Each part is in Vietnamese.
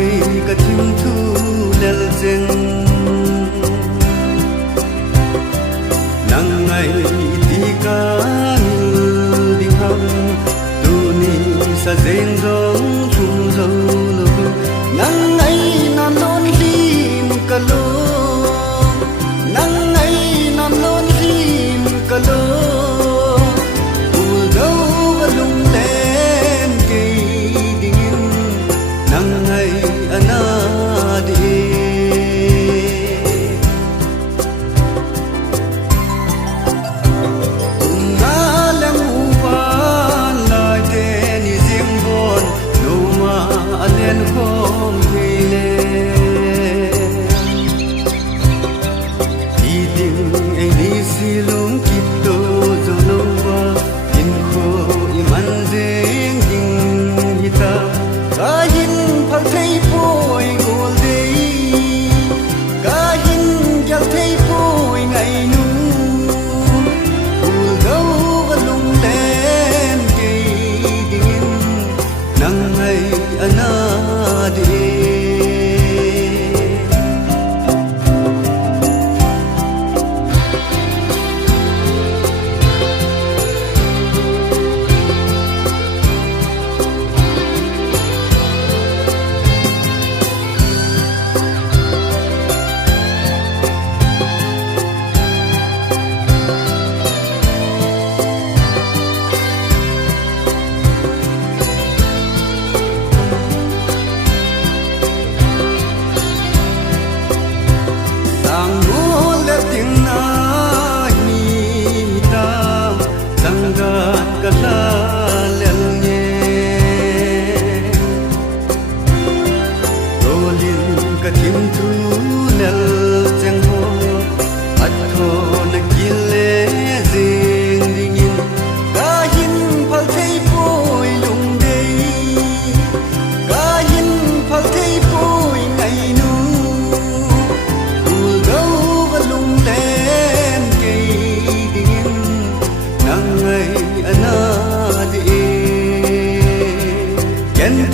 thei ka thim thu lel zen nang ngai ti ka ding hang tu ni sa zen rong thum zo lo nang ngai na non lim ka lo nang ngai na non lim ka lo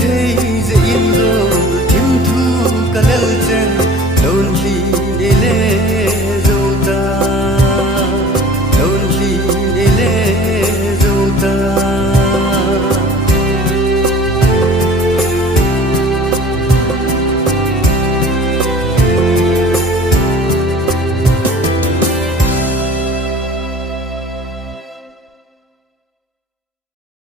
Thei ze in go thim thu ka lel chen don li